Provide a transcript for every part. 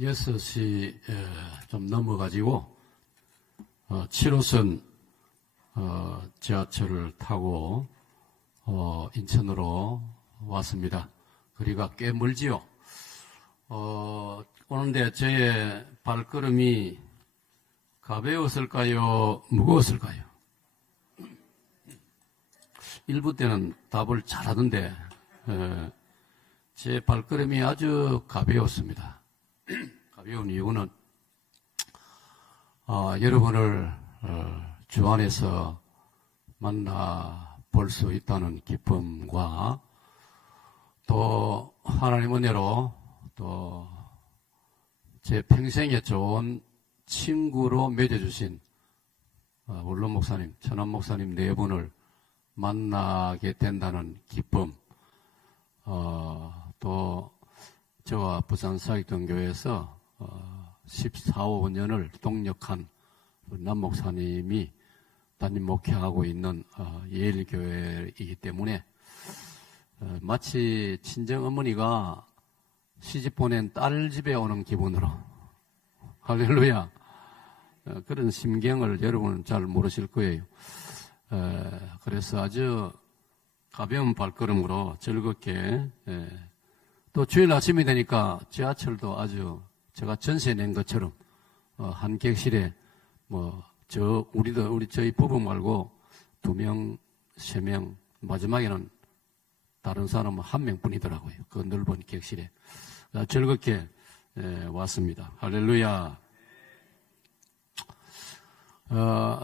6시 좀 넘어가지고 7호선 지하철을 타고 인천으로 왔습니다. 거리가 꽤 멀지요. 오는데 저의 발걸음이 가벼웠을까요? 무거웠을까요? 일부 때는 답을 잘하던데 제 발걸음이 아주 가벼웠습니다. 가벼운 이유는 여러분을 주 안에서 만나 볼 수 있다는 기쁨과 또 하나님 은혜로 또 제 평생에 좋은 친구로 맺어주신 원론 목사님, 천안 목사님 네 분을 만나게 된다는 기쁨, 또 저와 부산 사역동교회에서 14, 15년을 동역한 남 목사님이 담임 목회하고 있는 예일교회이기 때문에 마치 친정 어머니가 시집 보낸 딸 집에 오는 기분으로 할렐루야, 그런 심경을 여러분은 잘 모르실 거예요. 그래서 아주 가벼운 발걸음으로 즐겁게, 또 주일 아침이 되니까 지하철도 아주 제가 전세 낸 것처럼 한 객실에 저희 부부 말고 2명, 3명, 마지막에는 다른 사람은 1명뿐이더라고요. 그 넓은 객실에 즐겁게 왔습니다. 할렐루야.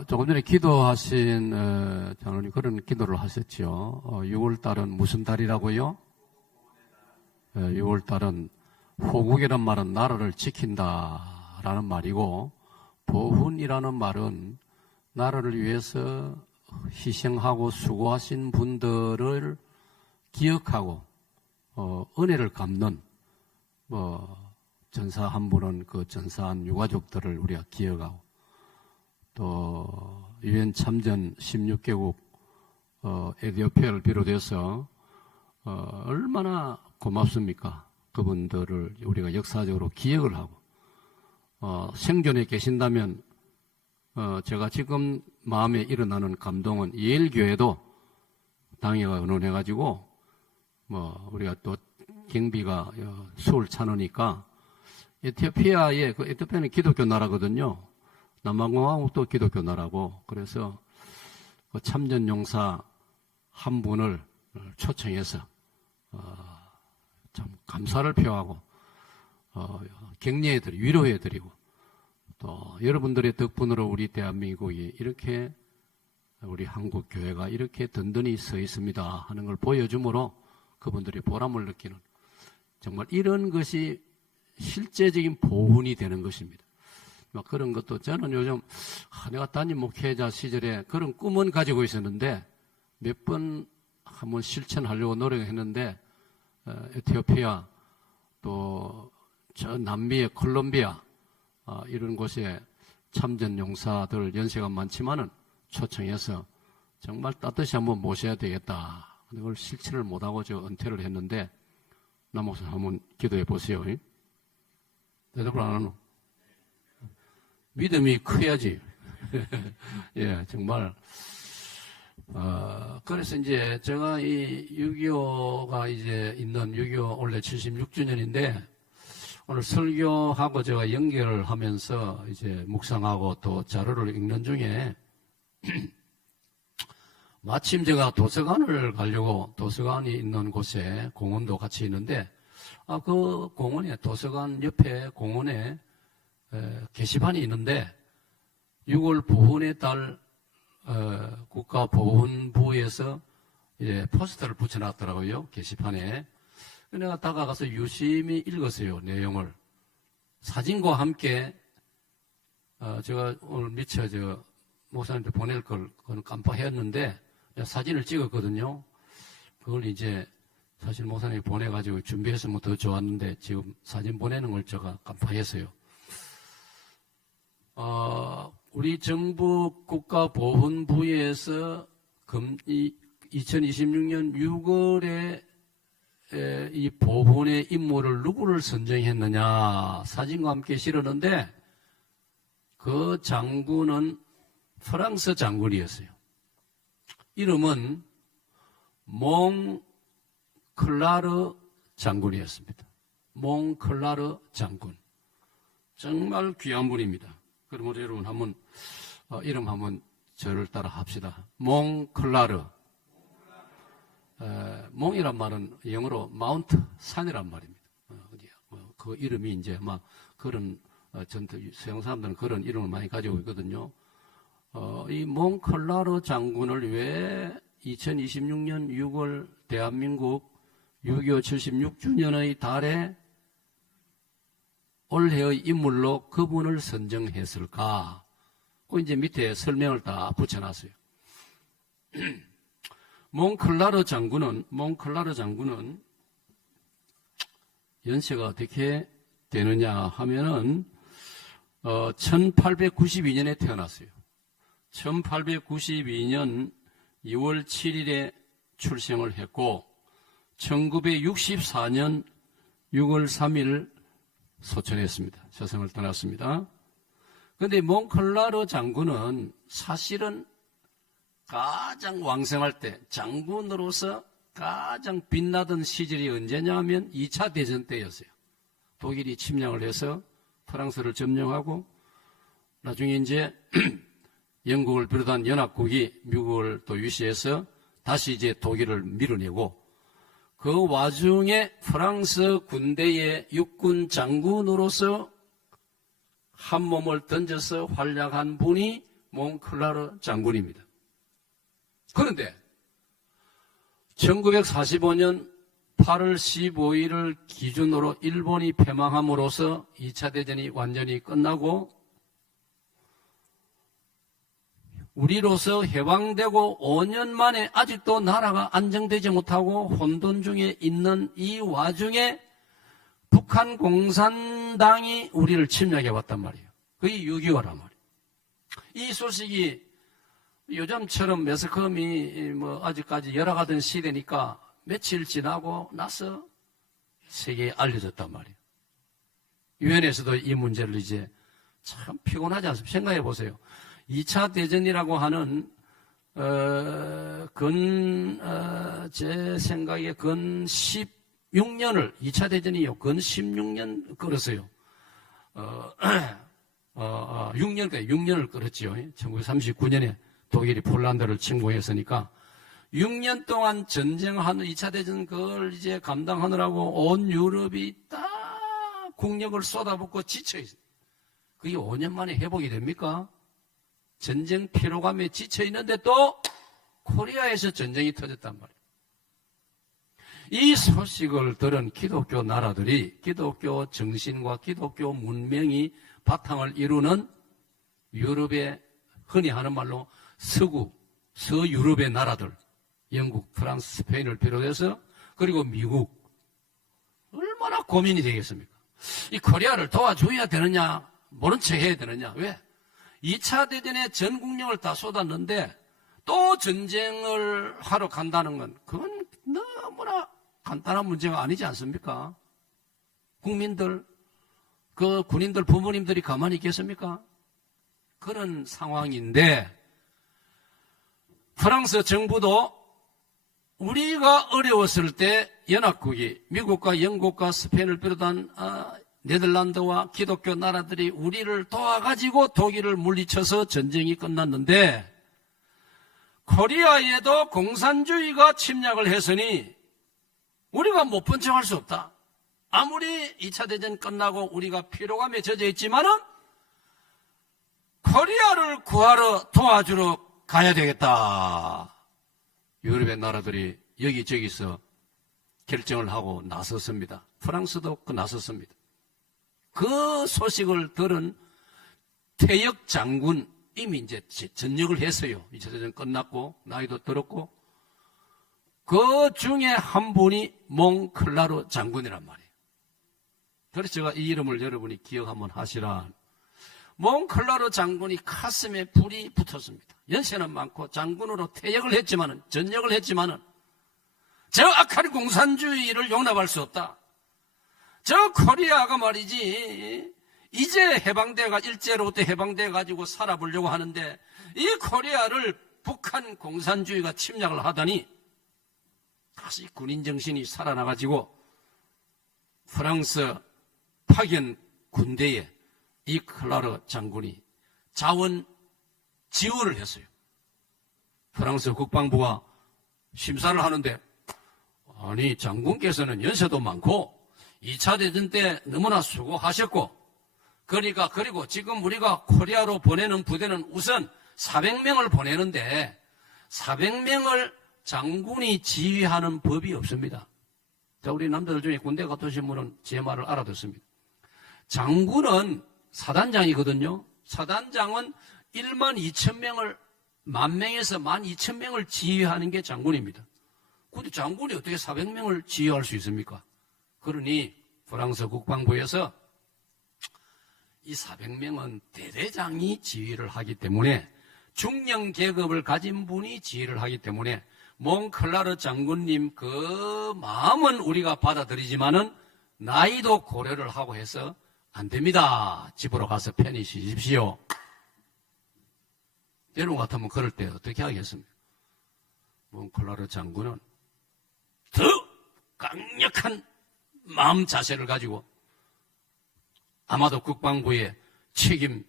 조금 전에 기도하신 장로님 그런 기도를 하셨죠. 6월달은 무슨 달이라고요? 6월달은 호국이란 말은 나라를 지킨다라는 말이고, 보훈이라는 말은 나라를 위해서 희생하고 수고하신 분들을 기억하고 은혜를 갚는, 전사 한 분은 그 전사한 유가족들을 우리가 기억하고, 또 유엔 참전 16개국 에티오피아를 비롯해서 얼마나 고맙습니까? 그분들을 우리가 역사적으로 기억을 하고, 생존에 계신다면 제가 지금 마음에 일어나는 감동은 예일교회도 당회가 의논해가지고 우리가 또 경비가 수월 차놓으니까 에티오피아는 기독교 나라거든요. 남한공화국도 기독교 나라고, 그래서 그 참전용사 한 분을 초청해서 참 감사를 표하고 격려해드리고 위로해드리고, 또 여러분들의 덕분으로 우리 대한민국이 이렇게, 우리 한국 교회가 이렇게 든든히 서 있습니다 하는 걸 보여줌으로 그분들이 보람을 느끼는, 정말 이런 것이 실제적인 보훈이 되는 것입니다. 그런 것도 저는 요즘 내가 담임 목회자 시절에 그런 꿈은 가지고 있었는데 몇 번 한번 실천하려고 노력했는데, 에티오피아 또 저 남미의 콜롬비아 이런 곳에 참전 용사들 연세가 많지만은 초청해서 정말 따뜻이 한번 모셔야 되겠다. 그걸 실천을 못하고 저 은퇴를 했는데, 남목사 한번 기도해 보세요. 대답을 안 하노? 믿음이 커야지. 예, 정말. 그래서 이제 제가 이 6.25가 이제 있는 6.25 원래 76주년인데, 오늘 설교하고 제가 연결을 하면서 이제 묵상하고 또 자료를 읽는 중에 마침 제가 도서관을 가려고, 도서관이 있는 곳에 공원도 같이 있는데, 그 공원에, 도서관 옆에 공원에 게시판이 있는데 6월 보훈의 달 국가보훈부에서 포스터를 붙여놨더라고요, 게시판에. 내가 다가가서 유심히 읽었어요, 내용을. 사진과 함께 제가 오늘 미처 목사님한테 보낼 걸 그건 깜빡했는데 사진을 찍었거든요. 그걸 이제 사실 목사님이 보내가지고 준비했으면 더 좋았는데 지금 사진 보내는 걸 제가 깜빡했어요. 우리 정부 국가보훈부에서 2026년 6월에 이 보훈의 인물을 누구를 선정했느냐 사진과 함께 실었는데 그 장군은 프랑스 장군이었어요. 이름은 몽클라르 장군이었습니다. 몽클라르 장군. 정말 귀한 분입니다. 그럼 우리 여러분 한번 이름 한번 저를 따라 합시다. 몽클라르. 몽이란 말은 영어로 마운트 산이란 말입니다. 그 이름이 이제 막 그런 전투 서양 사람들은 그런 이름을 많이 가지고 있거든요. 이 몽클라르 장군을 왜 2026년 6월 대한민국 6.25 76주년의 달에 올해의 인물로 그분을 선정했을까? 그 이제 밑에 설명을 다 붙여놨어요. 몽클라르 장군은 연세가 어떻게 되느냐 하면은 1892년에 태어났어요. 1892년 2월 7일에 출생을 했고 1964년 6월 3일 소천했습니다. 세상을 떠났습니다. 그런데 몽클라르 장군은 사실은 가장 왕성할 때 장군으로서 가장 빛나던 시절이 언제냐 하면 2차 대전 때였어요. 독일이 침략을 해서 프랑스를 점령하고 나중에 이제 영국을 비롯한 연합국이 미국을 또 유시해서 다시 이제 독일을 밀어내고 그 와중에 프랑스 군대의 육군 장군으로서 한 몸을 던져서 활약한 분이 몽클라르 장군입니다. 그런데 1945년 8월 15일을 기준으로 일본이 패망함으로써 2차 대전이 완전히 끝나고 우리로서 해방되고 5년 만에 아직도 나라가 안정되지 못하고 혼돈 중에 있는 이 와중에 북한 공산당이 우리를 침략해 왔단 말이에요. 그게 6.25란 말이에요. 이 소식이 요즘처럼 매스컴이 아직까지 열악하던 시대니까 며칠 지나고 나서 세계에 알려졌단 말이에요. 유엔에서도 이 문제를 이제 참 피곤하지 않습니까? 생각해 보세요. 2차 대전이라고 하는 제 생각에 근 16년을 2차 대전이요. 근 16년 끌었어요. 6년을 끌었죠. 1939년에 독일이 폴란드를 침공했으니까 6년 동안 전쟁하는 2차 대전 그걸 이제 감당하느라고 온 유럽이 다 국력을 쏟아붓고 지쳐있어요. 그게 5년 만에 회복이 됩니까? 전쟁 피로감에 지쳐있는데 또 코리아에서 전쟁이 터졌단 말이에요. 이 소식을 들은 기독교 나라들이 기독교 정신과 기독교 문명이 바탕을 이루는 유럽의 흔히 하는 말로 서유럽의 나라들, 영국, 프랑스, 스페인을 비롯해서 그리고 미국 얼마나 고민이 되겠습니까? 이 코리아를 도와줘야 되느냐 모른 척 해야 되느냐. 왜? 2차 대전에 전 국력을 다 쏟았는데 또 전쟁을 하러 간다는 건 그건 너무나 간단한 문제가 아니지 않습니까? 국민들, 그 군인들, 부모님들이 가만히 있겠습니까? 그런 상황인데 프랑스 정부도 우리가 어려웠을 때 연합국이 미국과 영국과 스페인을 비롯한 네덜란드와 기독교 나라들이 우리를 도와가지고 독일을 물리쳐서 전쟁이 끝났는데 코리아에도 공산주의가 침략을 했으니 우리가 못 본 척 할 수 없다. 아무리 2차 대전 끝나고 우리가 피로감에 젖어 있지만은 코리아를 구하러 도와주러 가야 되겠다. 유럽의 나라들이 여기저기서 결정을 하고 나섰습니다. 프랑스도 나섰습니다. 그 소식을 들은 퇴역 장군 이미 이제 전역을 했어요. 2차 대전 끝났고 나이도 들었고 그 중에 한 분이 몽클라르 장군이란 말이에요. 그래서 제가 이 이름을 여러분이 기억 한번 하시라. 몽클라르 장군이 가슴에 불이 붙었습니다. 연세는 많고 장군으로 퇴역을 했지만은 전역을 했지만은 저 악한 공산주의를 용납할 수 없다. 저 코리아가 말이지 이제 해방돼가 일제로부터 해방돼가지고 살아보려고 하는데 이 코리아를 북한 공산주의가 침략을 하다니 다시 군인 정신이 살아나가지고 프랑스 파견 군대에 이 클라르 장군이 자원 지원을 했어요. 프랑스 국방부가 심사를 하는데 아니 장군께서는 연세도 많고 2차 대전 때 너무나 수고하셨고 그러니까 그리고 지금 우리가 코리아로 보내는 부대는 우선 400명을 보내는데 400명을 장군이 지휘하는 법이 없습니다. 자, 우리 남자들 중에 군대 갔다 오신 분은 제 말을 알아듣습니다. 장군은 사단장이거든요. 사단장은 1만 2천 명을 10,000명에서 12,000명을 지휘하는 게 장군입니다. 근데 장군이 어떻게 400명을 지휘할 수 있습니까? 그러니 프랑스 국방부에서 이 400명은 대대장이 지휘를 하기 때문에 중령 계급을 가진 분이 지휘를 하기 때문에 몽클라르 장군님 그 마음은 우리가 받아들이지만은 나이도 고려를 하고 해서 안 됩니다. 집으로 가서 편히 쉬십시오. 여러분 같으면 그럴 때 어떻게 하겠습니까? 몽클라르 장군은 더 강력한 마음 자세를 가지고 아마도 국방부의 책임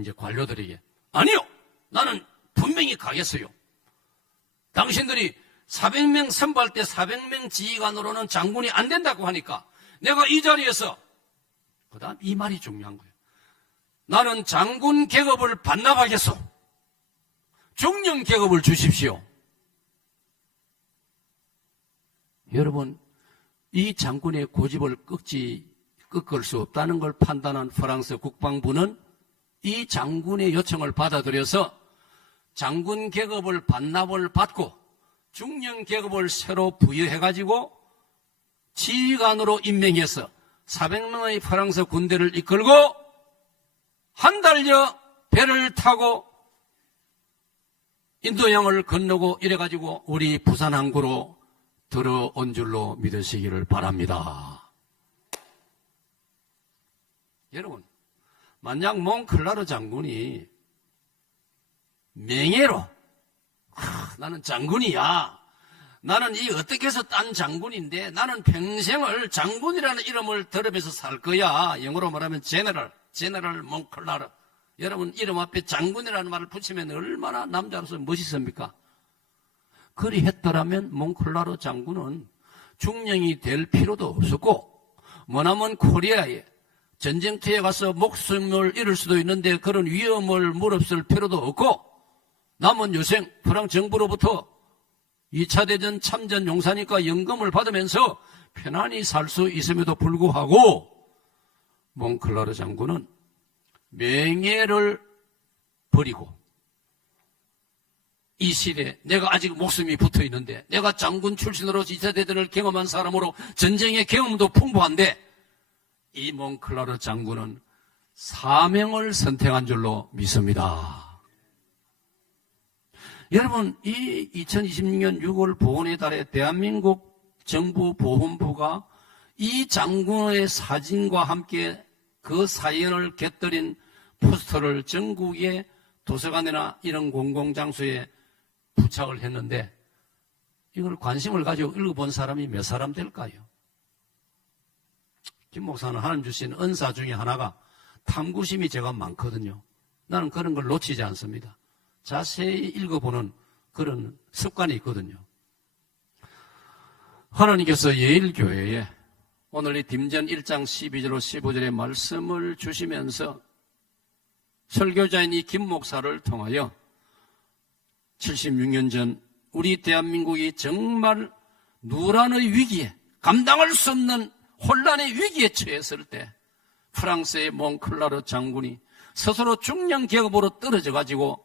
이제 관료들에게 아니요, 나는 분명히 가겠어요. 당신들이 400명 선발 때 400명 지휘관으로는 장군이 안 된다고 하니까 내가 이 자리에서 그다음 이 말이 중요한 거예요. 나는 장군 계급을 반납하겠소. 중령 계급을 주십시오. 여러분, 이 장군의 고집을 꺾을 수 없다는 걸 판단한 프랑스 국방부는 이 장군의 요청을 받아들여서 장군 계급을 반납을 받고 중령 계급을 새로 부여해가지고 지휘관으로 임명해서 400명의 프랑스 군대를 이끌고 한 달여 배를 타고 인도양을 건너고 이래가지고 우리 부산 항구로 들어온 줄로 믿으시기를 바랍니다. 여러분, 만약 몽클라르 장군이 명예로 나는 장군이야. 나는 이 어떻게 해서 딴 장군인데 나는 평생을 장군이라는 이름을 들으면서 살 거야. 영어로 말하면 제너럴 몽클라르. 여러분 이름 앞에 장군이라는 말을 붙이면 얼마나 남자로서 멋있습니까? 그리 했더라면 몽클라르 장군은 중령이 될 필요도 없었고 머나먼 코리아에 전쟁터에 가서 목숨을 잃을 수도 있는데 그런 위험을 무릅쓸 필요도 없고 남은 유생 프랑스 정부로부터 2차 대전 참전 용사니까 연금을 받으면서 편안히 살 수 있음에도 불구하고 몽클라르 장군은 명예를 버리고 이 시대에 내가 아직 목숨이 붙어 있는데 내가 장군 출신으로 2차 대전을 경험한 사람으로 전쟁의 경험도 풍부한데 이 몽클라르 장군은 사명을 선택한 줄로 믿습니다. 여러분, 이 2026년 6월 보훈의 달에 대한민국 정부 보훈부가 이 장군의 사진과 함께 그 사연을 곁들인 포스터를 전국의 도서관이나 이런 공공장소에 부착을 했는데 이걸 관심을 가지고 읽어본 사람이 몇 사람 될까요? 김 목사는 하나님 주신 은사 중에 하나가 탐구심이 제가 많거든요. 나는 그런 걸 놓치지 않습니다. 자세히 읽어보는 그런 습관이 있거든요. 하나님께서 예일교회에 오늘 이 딤전 1장 12절로 15절의 말씀을 주시면서 설교자인 이 김 목사를 통하여 76년 전 우리 대한민국이 정말 누란의 위기에 감당할 수 없는 혼란의 위기에 처했을 때 프랑스의 몽클라르 장군이 스스로 중령 계급으로 떨어져 가지고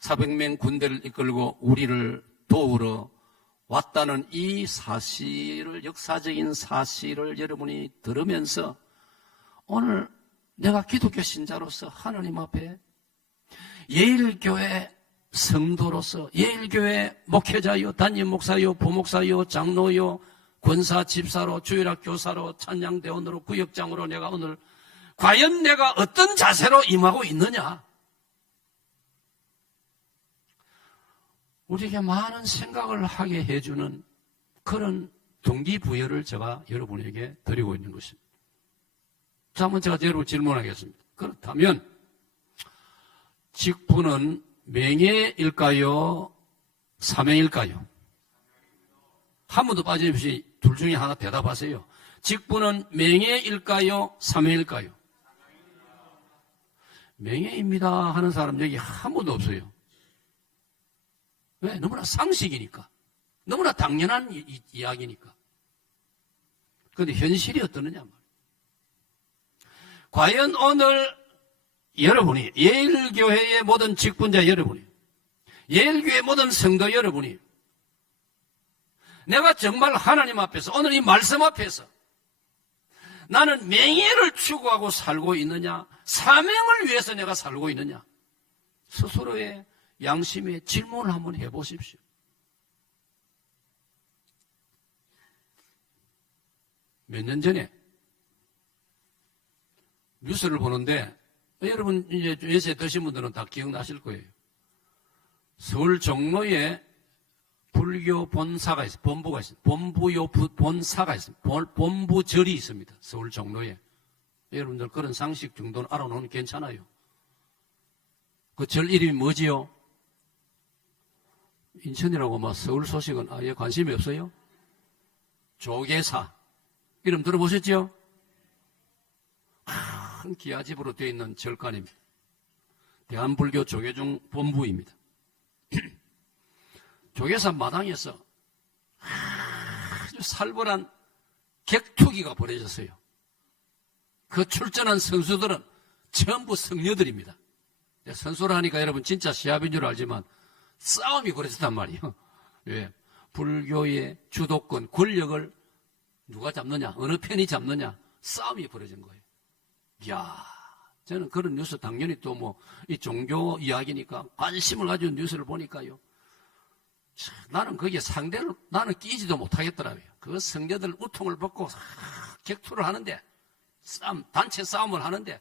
400명 군대를 이끌고 우리를 도우러 왔다는 이 사실을, 역사적인 사실을 여러분이 들으면서 오늘 내가 기독교 신자로서 하나님 앞에 예일교회 성도로서 예일교회 목회자요, 담임 목사요, 부목사요, 장로요, 권사, 집사로, 주일학 교사로, 찬양대원으로, 구역장으로 내가 오늘 과연 내가 어떤 자세로 임하고 있느냐? 우리에게 많은 생각을 하게 해주는 그런 동기부여를 제가 여러분에게 드리고 있는 것입니다. 자, 한번 제가 여러분 질문하겠습니다. 그렇다면 직분은 명예일까요? 사명일까요? 한 번도 빠짐없이 둘 중에 하나 대답하세요. 직분은 명예일까요? 사명일까요? 명예입니다 하는 사람 여기 한 번도 없어요. 왜? 너무나 상식이니까. 너무나 당연한 이야기니까. 그런데 현실이 어떠느냐 말이에요. 과연 오늘 여러분이, 예일교회의 모든 직분자 여러분이, 예일교회 모든 성도 여러분이 내가 정말 하나님 앞에서, 오늘 이 말씀 앞에서 나는 명예를 추구하고 살고 있느냐, 사명을 위해서 내가 살고 있느냐, 스스로의 양심에 질문을 한번 해보십시오. 몇 년 전에 뉴스를 보는데, 여러분 이제 예세 드신 분들은 다 기억나실 거예요. 서울 종로에 불교 본사가 있어요. 본부가 있어요. 본사가 있어요. 본부절이 있습니다. 서울 종로에. 여러분들 그런 상식 정도는 알아놓으면 괜찮아요. 그 절 이름이 뭐지요? 인천이라고 막 서울 소식은 아예 관심이 없어요? 조계사. 이름 들어보셨죠? 큰 기아집으로 되어 있는 절간입니다. 대한불교 조계종 본부입니다. 조계사 마당에서 아주 살벌한 격투기가 벌어졌어요. 그 출전한 선수들은 전부 성녀들입니다. 선수를 하니까 여러분 진짜 시합인 줄 알지만 싸움이 벌어졌단 말이에요. 왜? 불교의 주도권, 권력을 누가 잡느냐, 어느 편이 잡느냐, 싸움이 벌어진 거예요. 이야, 저는 그런 뉴스 당연히 또 뭐 이 종교 이야기니까 관심을 가지고 뉴스를 보니까요. 나는 거기에 상대를 나는 끼지도 못하겠더라고요. 그 성녀들 우통을 벗고 격투를 하는데 단체 싸움을 하는데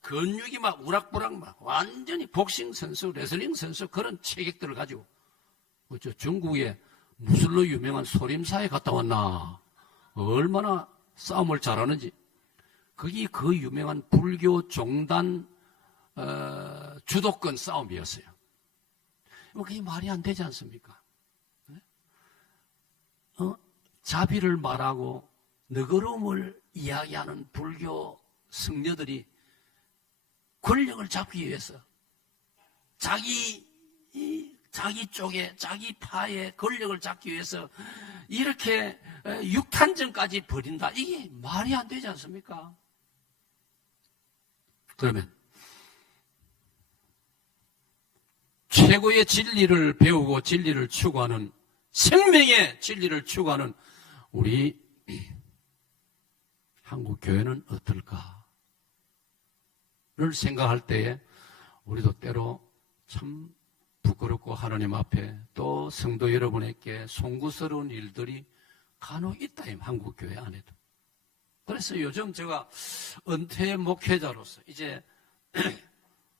근육이 막 우락부락 막 완전히 복싱 선수, 레슬링 선수 그런 체격들을 가지고 중국의 무술로 유명한 소림사에 갔다 왔나 얼마나 싸움을 잘하는지 거기 그 유명한 불교 종단 주도권 싸움이었어요. 그게 말이 안 되지 않습니까? 자비를 말하고 너그러움을 이야기하는 불교 성녀들이 권력을 잡기 위해서 자기 쪽에 자기 파의 권력을 잡기 위해서 이렇게 육탄전까지 벌인다. 이게 말이 안 되지 않습니까? 그러면 최고의 진리를 배우고 진리를 추구하는 생명의 진리를 추구하는 우리 한국 교회는 어떨까를 생각할 때에 우리도 때로 참 부끄럽고 하나님 앞에 또 성도 여러분에게 송구스러운 일들이 간혹 있다. 한국 교회 안에도. 그래서 요즘 제가 은퇴 목회자로서 이제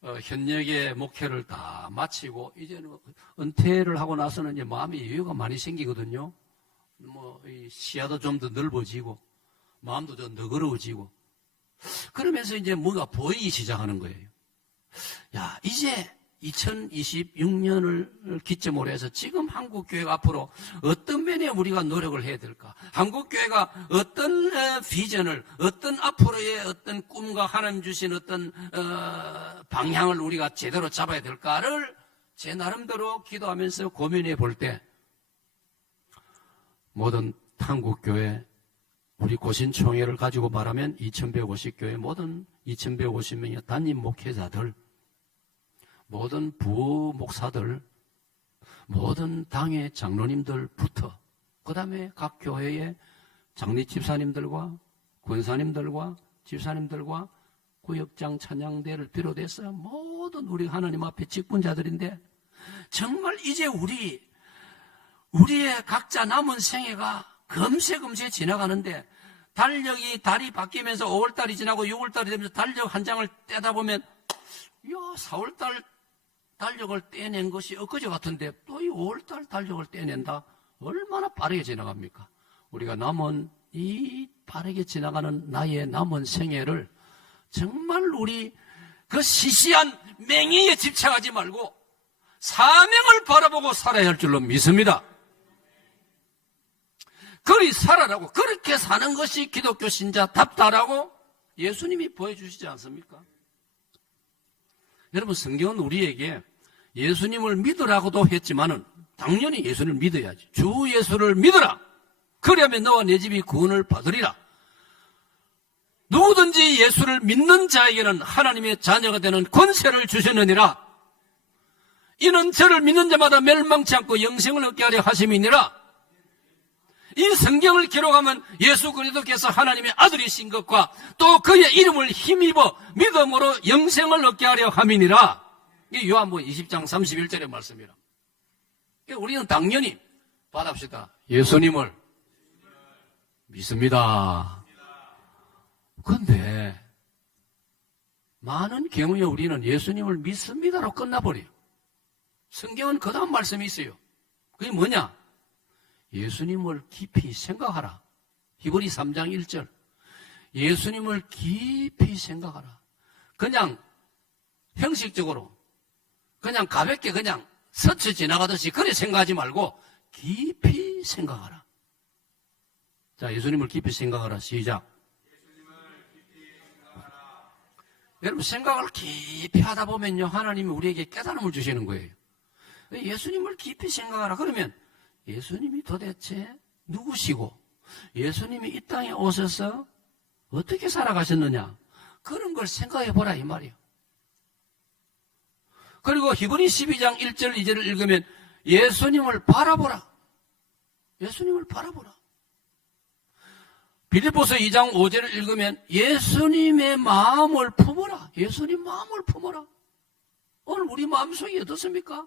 현역의 목회를 다 마치고 이제는 은퇴를 하고 나서는 이제 마음이 여유가 많이 생기거든요. 뭐 이 시야도 좀 더 넓어지고 마음도 더 너그러워지고 그러면서 이제 뭐가 보이기 시작하는 거예요. 야, 이제 2026년을 기점으로 해서 지금 한국교회가 앞으로 어떤 면에 우리가 노력을 해야 될까? 한국교회가 어떤 비전을, 어떤 앞으로의 어떤 꿈과 하나님 주신 어떤 방향을 우리가 제대로 잡아야 될까를 제 나름대로 기도하면서 고민해 볼 때 모든 한국교회 우리 고신총회를 가지고 말하면 2150교회 모든 2150명의 담임 목회자들 모든 부목사들, 모든 당의 장로님들부터 그 다음에 각 교회의 장리 집사님들과 권사님들과 집사님들과 구역장 찬양대를 비롯해서 모든 우리 하나님 앞에 직분자들인데 정말 이제 우리의 각자 남은 생애가 금세 지나가는데 달이 바뀌면서 5월달이 지나고 6월달이 되면서 달력 한 장을 떼다 보면 4월달 달력을 떼낸 것이 엊그제 같은데 또 이 5월달 달력을 떼낸다. 얼마나 빠르게 지나갑니까? 우리가 남은 이 빠르게 지나가는 나의 남은 생애를 정말 우리 그 시시한 맹의에 집착하지 말고 사명을 바라보고 살아야 할 줄로 믿습니다. 그리 살아라고, 그렇게 사는 것이 기독교 신자답다라고 예수님이 보여주시지 않습니까? 여러분, 성경은 우리에게 예수님을 믿으라고도 했지만은 당연히 예수님을 믿어야지. 주 예수를 믿으라. 그러면 너와 내 집이 구원을 받으리라. 누구든지 예수를 믿는 자에게는 하나님의 자녀가 되는 권세를 주셨느니라. 이는 저를 믿는 자마다 멸망치 않고 영생을 얻게 하려 하심이니라. 이 성경을 기록하면 예수 그리스도께서 하나님의 아들이신 것과 또 그의 이름을 힘입어 믿음으로 영생을 얻게 하려 함이니라. 이게 요한복음 20장 31절의 말씀이라. 우리는 당연히 받읍시다. 예수님을 믿습니다. 그런데 많은 경우에 우리는 예수님을 믿습니다로 끝나버려요. 성경은 그 다음 말씀이 있어요. 그게 뭐냐? 예수님을 깊이 생각하라. 히브리 3장 1절. 예수님을 깊이 생각하라. 그냥 형식적으로 그냥 가볍게 그냥 스쳐 지나가듯이 그래 생각하지 말고 깊이 생각하라. 자, 예수님을 깊이 생각하라. 시작. 여러분, 생각을 깊이 하다 보면요, 하나님이 우리에게 깨달음을 주시는 거예요. 예수님을 깊이 생각하라. 그러면 예수님이 도대체 누구시고 예수님이 이 땅에 오셔서 어떻게 살아가셨느냐, 그런 걸 생각해 보라 이 말이에요. 그리고 히브리 12장 1절 2절을 읽으면 예수님을 바라보라. 예수님을 바라보라. 빌립보서 2장 5절을 읽으면 예수님의 마음을 품어라. 예수님 마음을 품어라. 오늘 우리 마음속에 어떻습니까?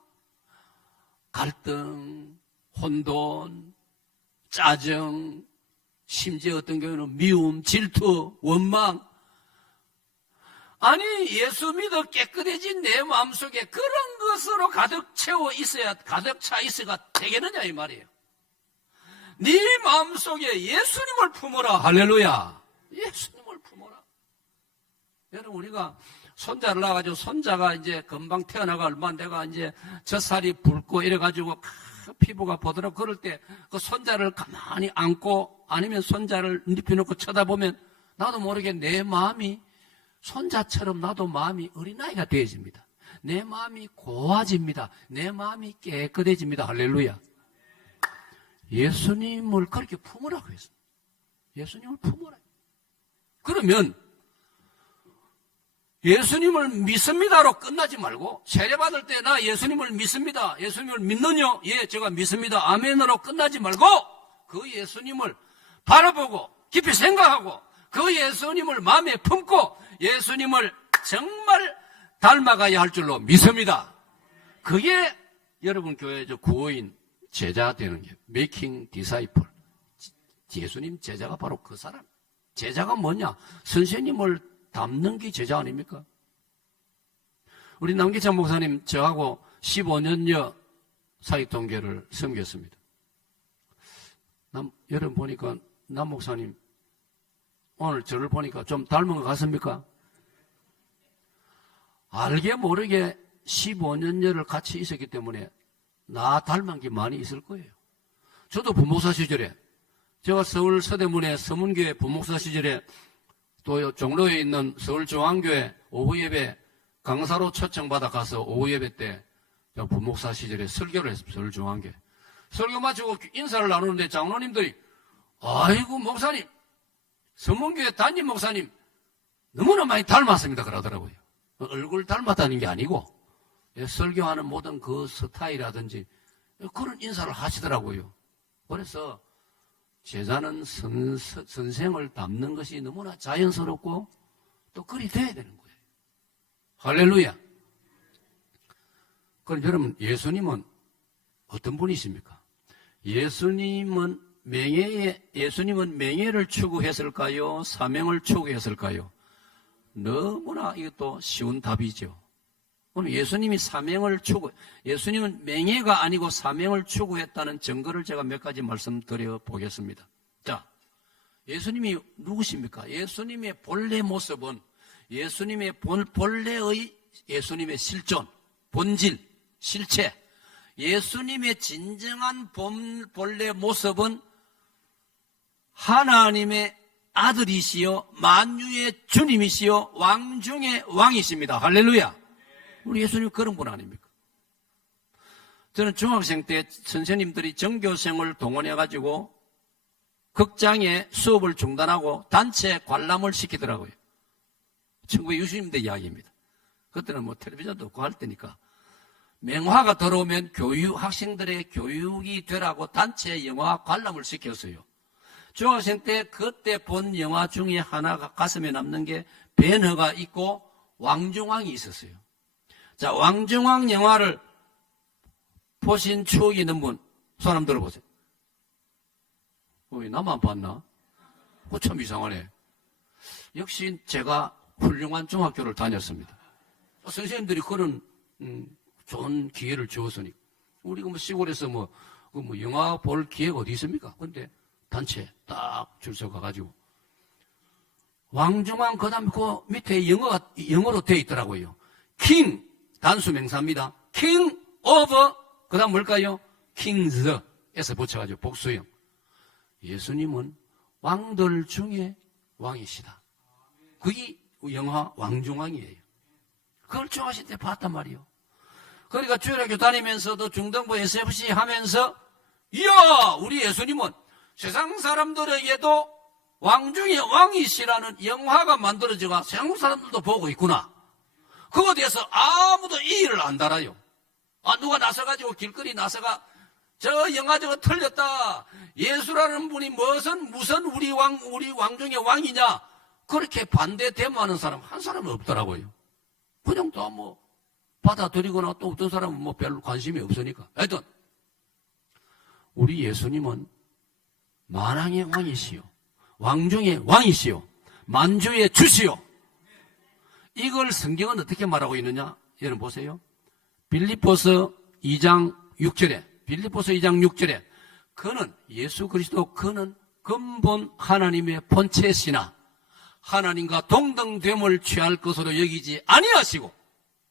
갈등, 혼돈, 짜증, 심지어 어떤 경우는 미움, 질투, 원망. 아니, 예수 믿어 깨끗해진 내 마음속에 그런 것으로 가득 차 있어야 되겠느냐 이 말이에요. 네 마음속에 예수님을 품어라. 할렐루야. 예수님을 품어라. 여러분, 우리가 손자를 낳아가지고 손자가 이제 금방 태어나가 얼마 안 돼가 이제 젖살이 붉고 이래가지고 피부가 보더라고. 그럴 때 그 손자를 가만히 안고 아니면 손자를 눕혀놓고 쳐다보면 나도 모르게 내 마음이 손자처럼 나도 마음이 어린아이가 되어집니다. 내 마음이 고와집니다. 내 마음이 깨끗해집니다. 할렐루야. 예수님을 그렇게 품으라고 했습니다. 예수님을 품으라. 그러면 예수님을 믿습니다로 끝나지 말고 세례받을 때 나 예수님을 믿습니다. 예수님을 믿느냐? 예, 제가 믿습니다. 아멘으로 끝나지 말고 그 예수님을 바라보고 깊이 생각하고 그 예수님을 마음에 품고 예수님을 정말 닮아가야 할 줄로 믿습니다. 그게 여러분 교회의 구호인 제자 되는 게 making disciple. 예수님 제자가 바로 그 사람. 제자가 뭐냐? 선생님을 닮는 게 제자 아닙니까? 우리 남기찬 목사님 저하고 15년여 사익동계를 섬겼습니다. 여러분 보니까 남 목사님 오늘 저를 보니까 좀 닮은 것 같습니까? 알게 모르게 15년여를 같이 있었기 때문에 나 닮은 게 많이 있을 거예요. 저도 부목사 시절에 제가 서울 서대문의 서문교회 부목사 시절에 또 종로에 있는 서울중앙교회 오후예배 강사로 초청받아 가서 오후예배 때 부목사 시절에 설교를 했습니다. 서울중앙교회. 설교 마치고 인사를 나누는데 장로님들이 아이고 목사님 서문교회 담임 목사님 너무나 많이 닮았습니다 그러더라고요. 얼굴 닮았다는 게 아니고 설교하는 모든 그 스타일이라든지 그런 인사를 하시더라고요. 그래서 제자는 선생을 닮는 것이 너무나 자연스럽고 또 그리 돼야 되는 거예요. 할렐루야. 그럼 여러분, 예수님은 어떤 분이십니까? 예수님은 명예를 추구했을까요? 사명을 추구했을까요? 너무나 이것도 쉬운 답이죠. 오늘 예수님이 예수님은 명예가 아니고 사명을 추구했다는 증거를 제가 몇 가지 말씀드려 보겠습니다. 자, 예수님이 누구십니까? 예수님의 본래 모습은 예수님의 본래의 예수님의 실존, 본질, 실체, 예수님의 진정한 본래 모습은 하나님의 아들이시요 만유의 주님이시요 왕 중의 왕이십니다. 할렐루야. 우리 예수님 그런 분 아닙니까? 저는 중학생 때 선생님들이 전교생을 동원해가지고 극장에 수업을 중단하고 단체 관람을 시키더라고요. 1960년대 이야기입니다. 그때는 뭐 텔레비전도 없고 할 때니까. 맹화가 들어오면 학생들의 교육이 되라고 단체 영화 관람을 시켰어요. 중학생 때 그때 본 영화 중에 하나가 가슴에 남는 게 벤허가 있고 왕중왕이 있었어요. 자, 왕중왕 영화를 보신 추억이 있는 분, 손 한번 들어보세요. 나만 봤나? 참 이상하네. 역시 제가 훌륭한 중학교를 다녔습니다. 선생님들이 그런 좋은 기회를 주었으니 우리가 뭐 시골에서 영화 볼 기회가 어디 있습니까? 근데 단체 딱 줄 서 가가지고 왕중왕 그다음에 그 밑에 영어로 되어 있더라고요. king 단수 명사입니다. king of 그다음 뭘까요? kings에서 붙여가지고 복수형. 예수님은 왕들 중에 왕이시다. 그게 영화 왕중왕이에요. 그걸 중학생 때 봤단 말이에요. 그러니까 주일학교 다니면서도 중등부 SFC 하면서 이야 우리 예수님은 세상 사람들에게도 왕 중에 왕이시라는 영화가 만들어져가 세상 사람들도 보고 있구나. 그거에 대해서 아무도 이의를 안 달아요. 누가 나서가지고 길거리 나서가 저 영화 저거 틀렸다. 예수라는 분이 무슨 우리 왕 중에 왕이냐. 그렇게 반대 데모하는 사람 한 사람은 없더라고요. 그냥 또 받아들이거나 또 어떤 사람은 별로 관심이 없으니까. 하여튼 우리 예수님은 만왕의 왕이시요. 왕 중에 왕이시요. 만주의 주시요. 이걸 성경은 어떻게 말하고 있느냐? 여러분 보세요. 빌립보서 2장 6절에 그는 예수 그리스도 그는 근본 하나님의 본체시나 하나님과 동등됨을 취할 것으로 여기지 아니하시고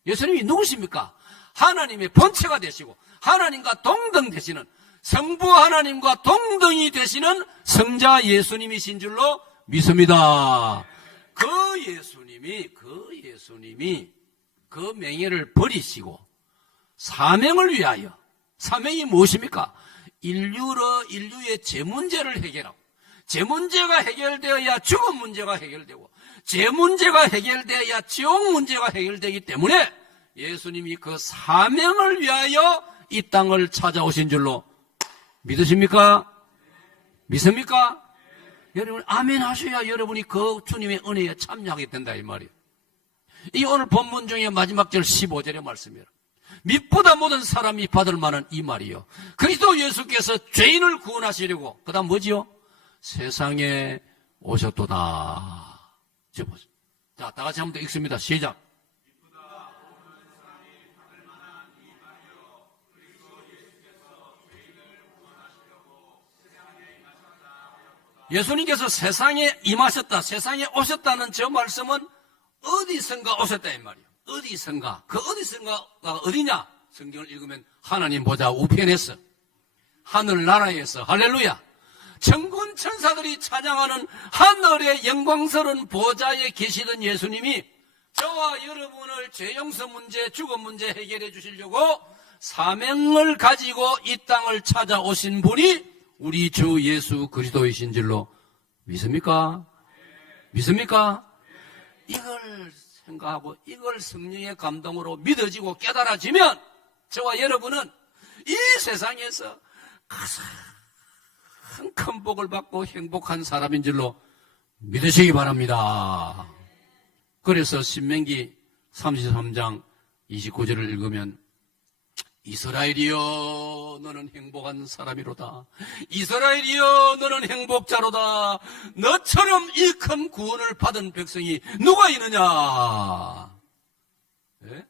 예수님이 누구십니까? 하나님의 본체가 되시고 하나님과 동등되시는 성부 하나님과 동등이 되시는 성자 예수님이신 줄로 믿습니다. 그 예수님이 그 명예를 버리시고 사명을 위하여 사명이 무엇입니까? 인류의 제 문제를 해결하고 제 문제가 해결되어야 죽음 문제가 해결되고 제 문제가 해결되어야 지옥 문제가 해결되기 때문에 예수님이 그 사명을 위하여 이 땅을 찾아오신 줄로 믿으십니까? 믿습니까? 여러분 아멘 하셔야 여러분이 그 주님의 은혜에 참여하게 된다 이 말이에요. 이 오늘 본문 중에 마지막 절 15절의 말씀이에요. 믿보다 모든 사람이 받을 만한 이 말이요. 그리스도 예수께서 죄인을 구원하시려고 그 다음 뭐지요? 세상에 오셨도다. 자, 다 같이 한번 더 읽습니다. 시작. 예수님께서 세상에 임하셨다, 세상에 오셨다는 저 말씀은 어디선가 오셨다 이 말이에요. 어디선가. 그 어디선가가 어디냐? 성경을 읽으면 하나님 보좌 우편에서 하늘나라에서 할렐루야. 천군 천사들이 찬양하는 하늘의 영광스러운 보좌에 계시던 예수님이 저와 여러분을 죄 용서 문제, 죽음 문제 해결해 주시려고 사명을 가지고 이 땅을 찾아오신 분이 우리 주 예수 그리스도이신 줄로 믿습니까? 믿습니까? 이걸 생각하고 이걸 성령의 감동으로 믿어지고 깨달아지면 저와 여러분은 이 세상에서 가장 큰 복을 받고 행복한 사람인 줄로 믿으시기 바랍니다. 그래서 신명기 33장 29절을 읽으면 이스라엘이여 너는 행복한 사람이로다. 이스라엘이여 너는 행복자로다. 너처럼 이 큰 구원을 받은 백성이 누가 있느냐. 네?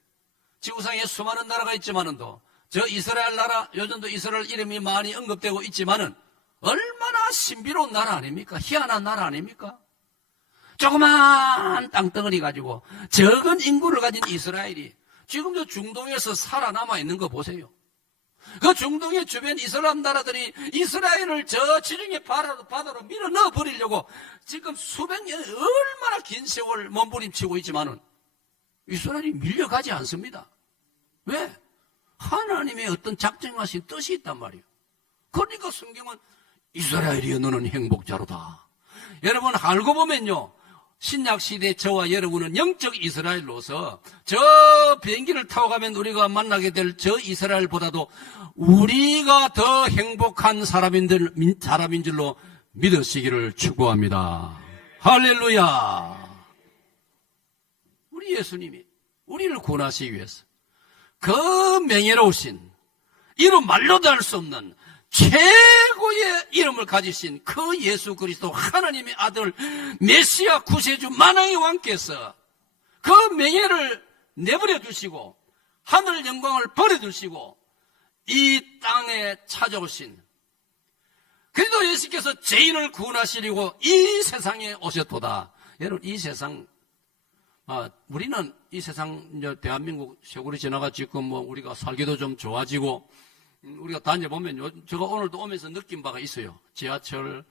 지구상에 수많은 나라가 있지만은도 저 이스라엘 나라, 요즘도 이스라엘 이름이 많이 언급되고 있지만은 얼마나 신비로운 나라 아닙니까? 희한한 나라 아닙니까? 조그만 땅덩어리 가지고 적은 인구를 가진 이스라엘이 지금도 중동에서 살아남아 있는 거 보세요. 그 중동의 주변 이슬람 나라들이 이스라엘을 저 지중해 바다로 밀어 넣어 버리려고 지금 수백 년 얼마나 긴 세월 몸부림치고 있지만은 이스라엘이 밀려가지 않습니다. 왜? 하나님의 어떤 작정하신 뜻이 있단 말이에요. 그러니까 성경은 이스라엘이여 너는 행복자로다. 여러분 알고 보면요, 신약시대 저와 여러분은 영적 이스라엘로서 저 비행기를 타고 가면 우리가 만나게 될 저 이스라엘보다도 우리가 더 행복한 사람인 줄로 믿으시기를 축복합니다. 할렐루야. 우리 예수님이 우리를 구원하시기 위해서 그 명예로우신 이름 말로도 할 수 없는 최고의 이름을 가지신 그 예수 그리스도 하나님의 아들 메시아 구세주 만왕의 왕께서 그 명예를 내버려 두시고 하늘 영광을 버려두시고 이 땅에 찾아오신 그리스도 예수께서 죄인을 구원하시려고 이 세상에 오셨도다. 여러분 이 세상 우리는 이 세상 이제 대한민국 세월이 지나가 지금 뭐 우리가 살기도 좀 좋아지고 우리가 다녀보면 제가 오늘도 오면서 느낀 바가 있어요. 지하철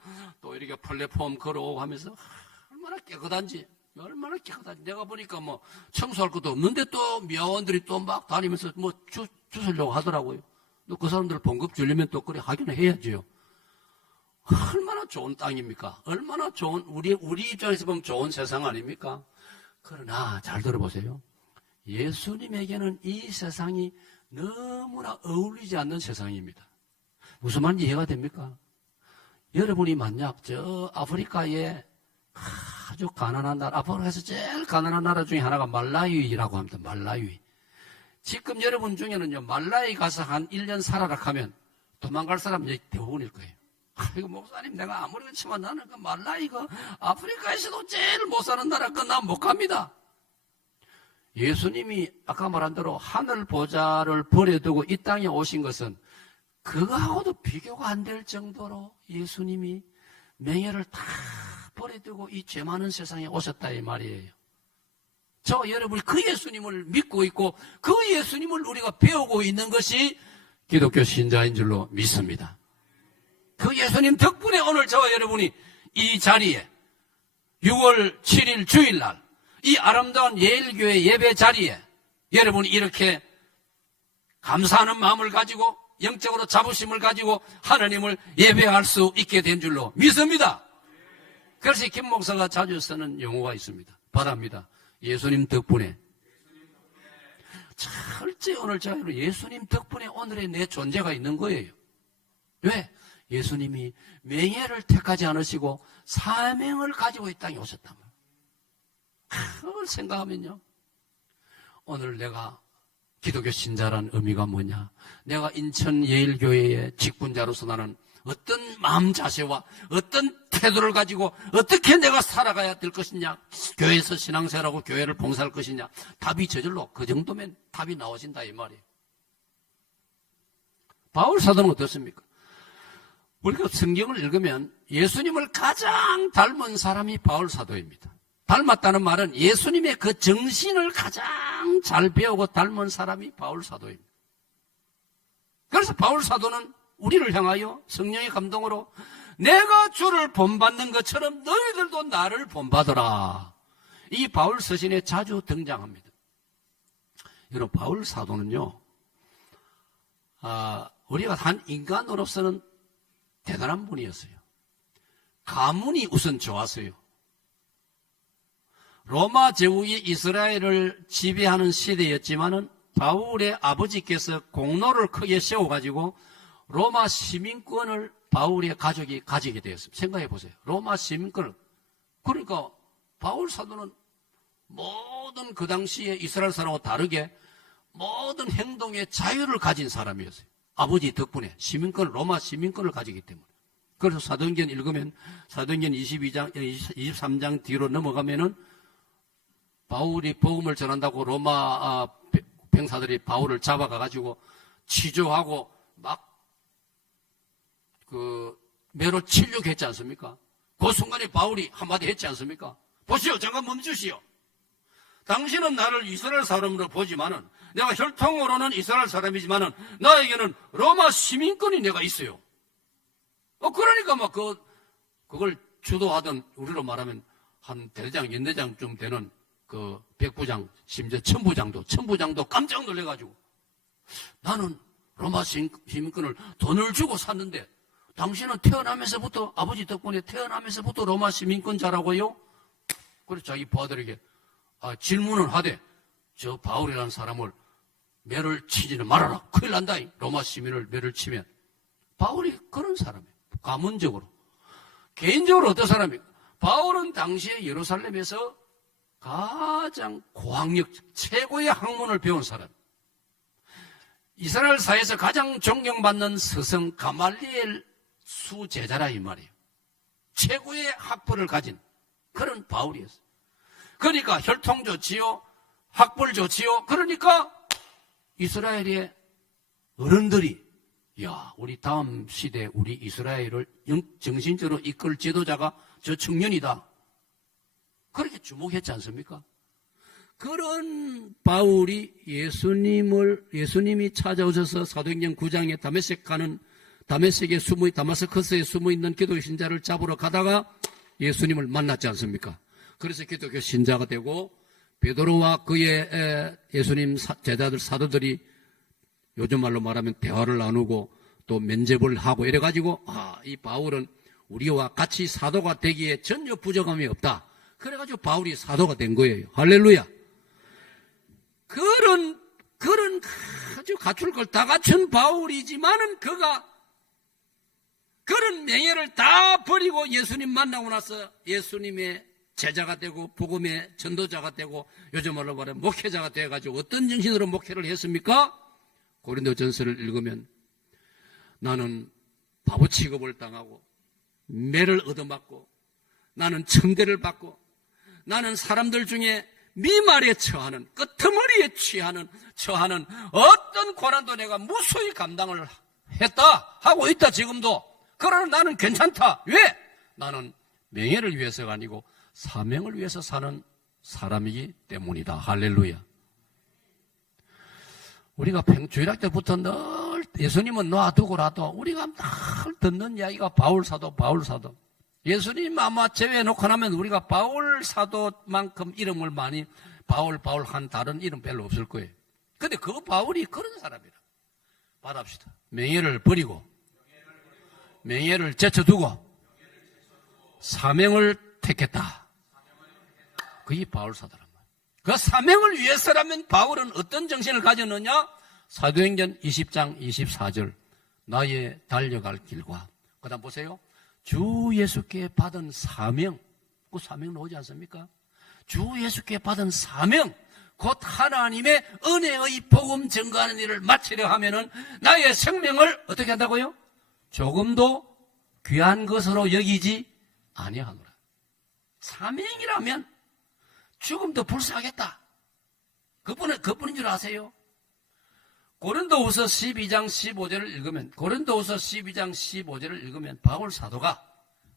또 이렇게 플랫폼 걸어오고 하면서 얼마나 깨끗한지 내가 보니까 뭐 청소할 것도 없는데 또 미화원들이 또 막 다니면서 뭐 주우려고 하더라고요. 또 그 사람들 봉급 주려면 또 그래 하기는 해야지요. 얼마나 좋은 땅입니까? 얼마나 좋은 우리 입장에서 보면 좋은 세상 아닙니까? 그러나 잘 들어보세요. 예수님에게는 이 세상이 너무나 어울리지 않는 세상입니다. 무슨 말인지 이해가 됩니까? 여러분이 만약 저 아프리카에 아주 가난한 나라, 아프리카에서 제일 가난한 나라 중에 하나가 말라위라고 합니다. 말라위. 지금 여러분 중에는요, 말라위 가서 한 1년 살아라 하면 도망갈 사람이 대부분일 거예요. 이거 목사님 내가 아무리 그렇지만 나는 그 말라위가 아프리카에서도 제일 못 사는 나라니까 난 못 갑니다. 예수님이 아까 말한 대로 하늘 보좌를 버려두고 이 땅에 오신 것은 그거하고도 비교가 안 될 정도로 예수님이 명예를 다 버려두고 이 죄 많은 세상에 오셨다 이 말이에요. 저 여러분이 그 예수님을 믿고 있고 그 예수님을 우리가 배우고 있는 것이 기독교 신자인 줄로 믿습니다. 그 예수님 덕분에 오늘 저와 여러분이 이 자리에 6월 7일 주일날 이 아름다운 예일교회 예배 자리에 여러분이 이렇게 감사하는 마음을 가지고 영적으로 자부심을 가지고 하나님을 예배할 수 있게 된 줄로 믿습니다. 그래서 김 목사가 자주 쓰는 용어가 있습니다. 바랍니다. 예수님 덕분에. 철저히 오늘 저희로 예수님 덕분에 오늘의 내 존재가 있는 거예요. 왜? 예수님이 명예를 택하지 않으시고 사명을 가지고 이 땅에 오셨단 말이에요. 그걸 생각하면요, 오늘 내가 기독교 신자란 의미가 뭐냐, 내가 인천 예일교회의 직분자로서 나는 어떤 마음 자세와 어떤 태도를 가지고 어떻게 내가 살아가야 될 것이냐, 교회에서 신앙생활하고 교회를 봉사할 것이냐, 답이 저절로 그 정도면 답이 나오신다 이 말이에요. 바울 사도는 어떻습니까? 우리가 성경을 읽으면 예수님을 가장 닮은 사람이 바울 사도입니다. 닮았다는 말은 예수님의 그 정신을 가장 잘 배우고 닮은 사람이 바울 사도입니다. 그래서 바울 사도는 우리를 향하여 성령의 감동으로 내가 주를 본받는 것처럼 너희들도 나를 본받으라. 이 바울 서신에 자주 등장합니다. 여러분, 바울 사도는요, 우리가 한 인간으로서는 대단한 분이었어요. 가문이 우선 좋았어요. 로마 제국이 이스라엘을 지배하는 시대였지만은 바울의 아버지께서 공로를 크게 세워가지고 로마 시민권을 바울의 가족이 가지게 되었습니다. 생각해 보세요. 로마 시민권을. 그러니까 바울 사도는 모든 그 당시에 이스라엘 사람하고 다르게 모든 행동의 자유를 가진 사람이었어요. 아버지 덕분에 로마 시민권을 가지기 때문에. 그래서 사도행전 읽으면 사도행전 23장 뒤로 넘어가면은 바울이 복음을 전한다고 로마 병사들이 바울을 잡아가가지고 치조하고 막 매로 치려고 했지 않습니까? 그 순간에 바울이 한마디 했지 않습니까? 보시오, 잠깐 멈추시오. 당신은 나를 이스라엘 사람으로 보지만은 내가 혈통으로는 이스라엘 사람이지만은 나에게는 로마 시민권이 내가 있어요. 그러니까 막 그걸 주도하던 우리로 말하면 한 대대장, 연대장쯤 되는 백부장, 심지어 천부장도 깜짝 놀래가지고 나는 로마 시민권을 돈을 주고 샀는데 당신은 태어나면서부터 아버지 덕분에 태어나면서부터 로마 시민권자라고요? 그래서 자기 부하들에게 질문을 하되 저 바울이라는 사람을 매를 치지는 말아라. 큰일 난다. 로마 시민을 매를 치면. 바울이 그런 사람이에요. 가문적으로. 개인적으로 어떤 사람입니까? 바울은 당시에 예루살렘에서 가장 고학력, 최고의 학문을 배운 사람. 이스라엘 사회에서 가장 존경받는 스승 가말리엘 수제자라 이 말이에요. 최고의 학벌을 가진 그런 바울이었어요. 그러니까 혈통 좋지요, 학벌 좋지요. 그러니까 이스라엘의 어른들이 우리 다음 시대 우리 이스라엘을 정신적으로 이끌 지도자가 저 청년이다. 그렇게 주목했지 않습니까? 그런 바울이 예수님이 찾아오셔서 사도행전 9장에 다마스커스에 숨어있는 기독교 신자를 잡으러 가다가 예수님을 만났지 않습니까? 그래서 기독교 신자가 되고 베드로와 그의 예수님 제자들 사도들이 요즘 말로 말하면 대화를 나누고 또 면접을 하고 이래가지고 이 바울은 우리와 같이 사도가 되기에 전혀 부족함이 없다. 그래가지고 바울이 사도가 된 거예요. 할렐루야. 그런 아주 갖출 걸 다 갖춘 바울이지만은 그가 그런 명예를 다 버리고 예수님 만나고 나서 예수님의 제자가 되고 복음의 전도자가 되고 요즘 말로 말하면 목회자가 되어가지고 어떤 정신으로 목회를 했습니까? 고린도전서를 읽으면 나는 바보 취급을 당하고 매를 얻어맞고 나는 천대를 받고 나는 사람들 중에 미말에 처하는 끄트머리에 처하는 어떤 고난도 내가 무수히 감당을 했다 하고 있다 지금도. 그러나 나는 괜찮다. 왜? 나는 명예를 위해서가 아니고 사명을 위해서 사는 사람이기 때문이다. 할렐루야. 우리가 주일학 때부터 늘 예수님은 놔두고라도 우리가 늘 듣는 이야기가 바울 사도. 예수님 아마 제외해놓고 나면 우리가 바울 사도만큼 이름을 많이 바울 한 다른 이름 별로 없을 거예요. 근데 그 바울이 그런 사람이라. 말합시다. 명예를 버리고 명예를 제쳐두고 사명을 택했다. 그게 바울 사도란 말이에요. 그 사명을 위해서라면 바울은 어떤 정신을 가졌느냐? 사도행전 20장 24절 나의 달려갈 길과 그 다음 보세요. 주 예수께 받은 사명, 그 사명 나오지 않습니까? 주 예수께 받은 사명, 곧 하나님의 은혜의 복음 증거하는 일을 마치려 하면은 나의 생명을 어떻게 한다고요? 조금도 귀한 것으로 여기지 아니하노라. 사명이라면 죽음도 불사하겠다. 그뿐인 줄 아세요? 고린도후서 12장 15절을 읽으면 바울 사도가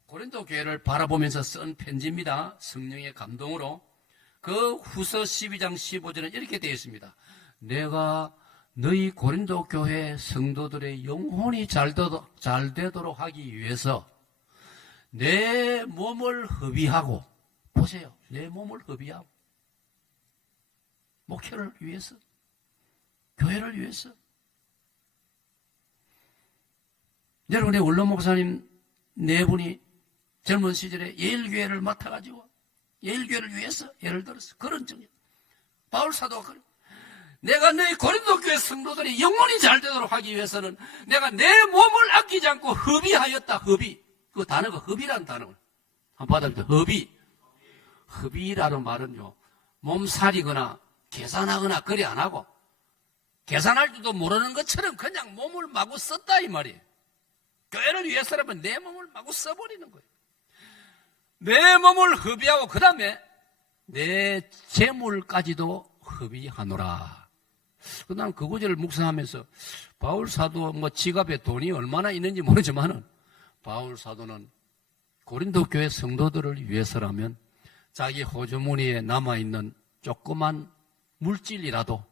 고린도 교회를 바라보면서 쓴 편지입니다. 성령의 감동으로. 그 후서 12장 15절은 이렇게 되어 있습니다. 내가 너희 고린도 교회 성도들의 영혼이 잘 되도록 하기 위해서 내 몸을 허비하고, 보세요. 내 몸을 허비하고 목회를 위해서, 교회를 위해서. 여러분의 원로 목사님 네 분이 젊은 시절에 예일교회를 맡아가지고 예일교회를 위해서 예를 들어서 그런 정신. 바울 사도가 그래. 내가 너희 고린도 교회 성도들이 영혼이 잘 되도록 하기 위해서는 내가 내 몸을 아끼지 않고 허비하였다. 허비. 그 단어가 허비라는 단어를 한번 받아봅니다. 허비. 허비라는 말은요, 몸살이거나 계산하거나 그리 안 하고 계산할 줄도 모르는 것처럼 그냥 몸을 마구 썼다 이 말이에요. 교회를 위해서라면 내 몸을 마구 써버리는 거예요. 내 몸을 허비하고 그 다음에 내 재물까지도 허비하노라. 나는 그 구절을 묵상하면서 바울 사도 뭐 지갑에 돈이 얼마나 있는지 모르지만은 바울 사도는 고린도 교회 성도들을 위해서라면 자기 호주머니에 남아있는 조그만 물질이라도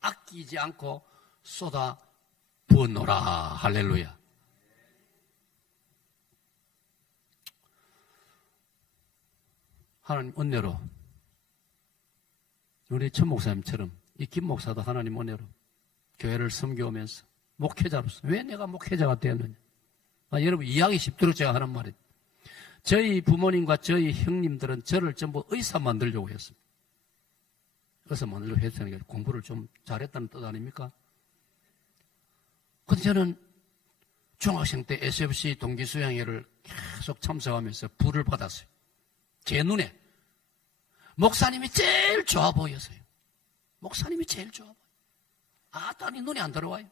아끼지 않고 쏟아 부어놓으라. 할렐루야. 하나님 은혜로 우리 천 목사님처럼 이 김 목사도 하나님 은혜로 교회를 섬겨오면서 목회자로서 왜 내가 목회자가 되었느냐. 여러분 이해하기 쉽도록 제가 하는 말이에요. 저희 부모님과 저희 형님들은 저를 전부 의사 만들려고 했습니다. 의사 만들려고 했다는 게 공부를 좀 잘했다는 뜻 아닙니까? 근데 저는 중학생 때 SFC 동기수양회를 계속 참석하면서 불을 받았어요. 제 눈에 목사님이 제일 좋아 보였어요. 목사님이 제일 좋아 보여요. 딴이 눈에 안 들어와요.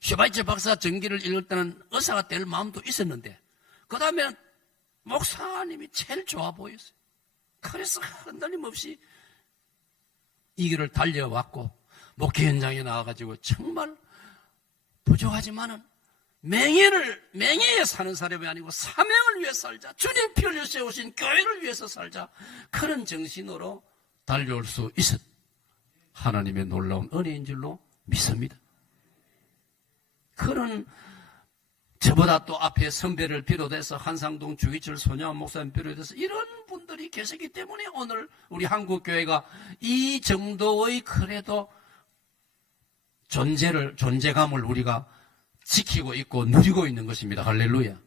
슈바이처 박사 전기를 읽을 때는 의사가 될 마음도 있었는데 그 다음에 목사님이 제일 좋아 보였어요. 그래서 흔들림 없이 이 길을 달려왔고 목회 현장에 나와가지고 정말 부족하지만은 맹의에 사는 사람이 아니고 사명을 위해 살자. 주님 피 흘려 세우신 교회를 위해서 살자. 그런 정신으로 달려올 수 있었. 하나님의 놀라운 은혜인 줄로 믿습니다. 그런 저보다 또 앞에 선배를 비롯해서 한상동 주기철 소녀 목사님 비롯해서 이런 분들이 계시기 때문에 오늘 우리 한국교회가 이 정도의 그래도 존재감을 우리가 지키고 있고 누리고 있는 것입니다. 할렐루야.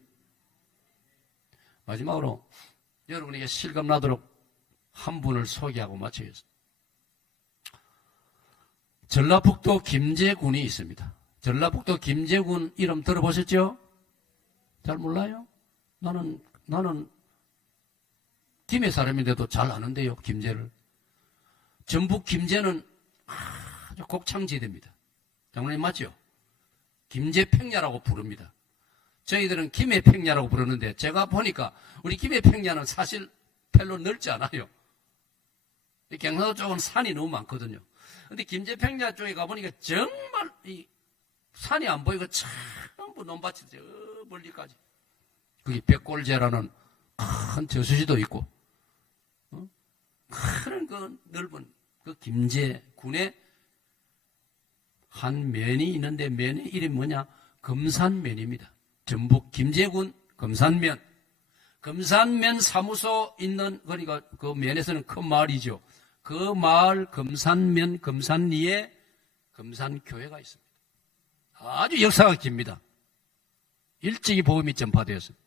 마지막으로 여러분에게 실감나도록 한 분을 소개하고 마치겠습니다. 전라북도 김제군이 있습니다. 전라북도 김제군 이름 들어보셨죠? 잘 몰라요? 나는 김해 사람인데도 잘 아는데요, 김제를. 전북 김제는 아주 곡창지대입니다. 장로님 맞죠? 김제평야라고 부릅니다. 저희들은 김해평야라고 부르는데 제가 보니까 우리 김해평야는 사실 별로 넓지 않아요. 경상도 쪽은 산이 너무 많거든요. 근데 김제평야 쪽에 가보니까 정말 이 산이 안 보이고 전부 논밭이 저 멀리까지. 거기 백골제라는 큰 저수지도 있고, 큰 그 넓은 그 김제군에 한 면이 있는데 면의 이름이 뭐냐? 금산면입니다. 전북 김제군 금산면. 금산면 사무소 있는, 그러니까 그 면에서는 큰 마을이죠. 그 마을 금산면 금산리에 금산교회가 있습니다. 아주 역사가 깁니다. 일찍이 복음이 전파되었습니다.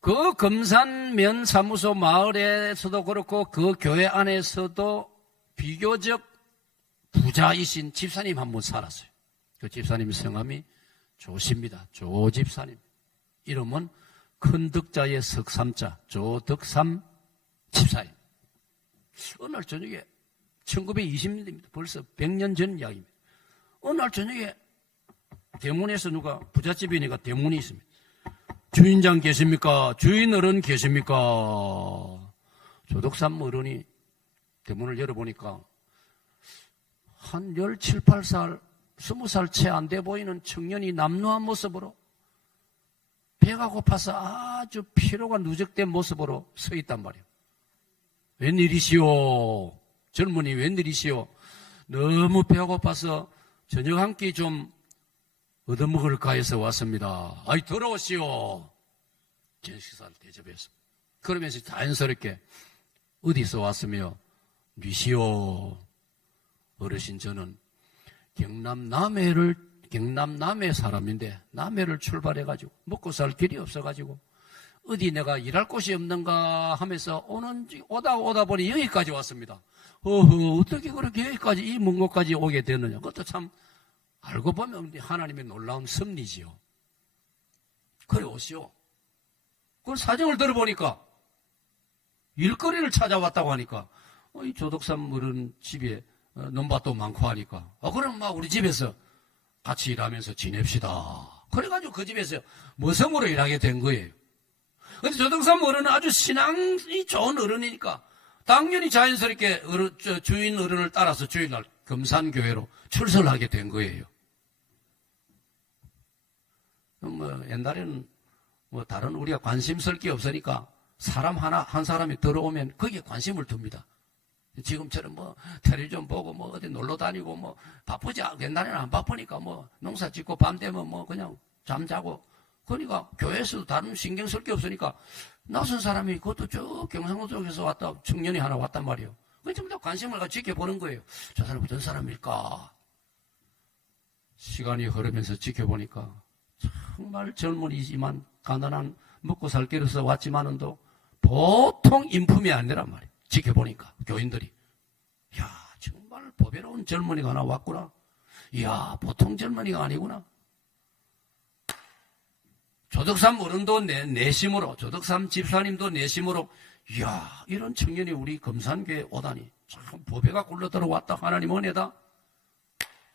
그 금산면 사무소 마을에서도 그렇고 그 교회 안에서도 비교적 부자이신 집사님 한 분 살았어요. 그 집사님 성함이 조십니다. 조집사님. 이름은 큰 덕자의 석삼자 조덕삼 집사님. 어느 날 저녁에 1920년대입니다. 벌써 100년 전 이야기입니다. 어느 날 저녁에 대문에서 누가 부잣집이니까 대문이 있습니다. 주인장 계십니까? 주인 어른 계십니까? 조덕삼 어른이 대문을 열어보니까 한 17, 8살, 20살 채 안 돼 보이는 청년이 남루한 모습으로 배가 고파서 아주 피로가 누적된 모습으로 서 있단 말이에요. 웬일이시오? 젊은이 웬일이시오? 너무 배가 고파서 저녁 한 끼 좀 얻어먹을까 해서 왔습니다. 아이 들어오시오. 전식사를 대접했습니다. 그러면서 자연스럽게 어디서 왔으며 뉘시오. 어르신 저는 경남 남해 사람인데 남해를 출발해가지고 먹고 살 길이 없어가지고 어디 내가 일할 곳이 없는가 하면서 오다 보니 여기까지 왔습니다. 어떻게 그렇게 여기까지 이 먼 곳까지 오게 됐느냐. 그것도 참 알고 보면 하나님의 놀라운 섭리지요. 그래 오시오. 그 사정을 들어보니까 일거리를 찾아왔다고 하니까 이 조덕삼 어른 집에 논밭도 많고 하니까. 그럼 막 우리 집에서 같이 일하면서 지냅시다. 그래가지고 그 집에서 모성으로 일하게 된 거예요. 근데 조덕삼 어른은 아주 신앙이 좋은 어른이니까 당연히 자연스럽게 주인 어른을 따라서 주일날 금산교회로 출석을 하게 된 거예요. 옛날에는 다른 우리가 관심 쓸 게 없으니까 사람 한 사람이 들어오면 거기에 관심을 둡니다. 지금처럼 텔레비전 보고 어디 놀러 다니고 바쁘지. 옛날에는 안 바쁘니까 농사 짓고 밤 되면 그냥 잠자고. 그러니까 교회에서도 다른 신경 쓸 게 없으니까 낯선 사람이 그것도 저 경상도 쪽에서 왔다 청년이 하나 왔단 말이에요. 그래서 전부 다 관심을 갖고 지켜보는 거예요. 저 사람이 어떤 사람일까? 시간이 흐르면서 지켜보니까 정말 젊은이지만 가난한 먹고 살 길에서 왔지만은도 보통 인품이 아니란 말이에요. 지켜보니까 교인들이 야 정말 보배로운 젊은이가 하나 왔구나. 이야 보통 젊은이가 아니구나. 조덕삼 어른도 내심으로 조덕삼 집사님도 내심으로 이야 이런 청년이 우리 금산교에 오다니 참 보배가 굴러 들어왔다. 하나님 은혜다.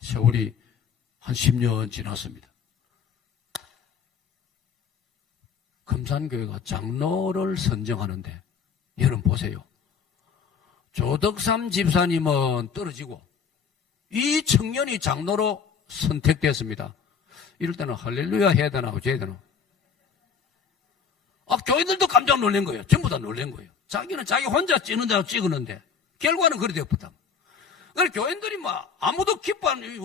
세월이 한 10년 지났습니다. 금산교회가 장로를 선정하는데 여러분 보세요. 조덕삼 집사님은 떨어지고 이 청년이 장로로 선택됐습니다. 이럴 때는 할렐루야 해야 되나 어째야 되나? 교인들도 깜짝 놀란 거예요. 전부 다 놀란 거예요. 자기는 자기 혼자 찍는다고 찍었는데 결과는 그리 되었다. 그래서 교인들이 아무도 기뻐하는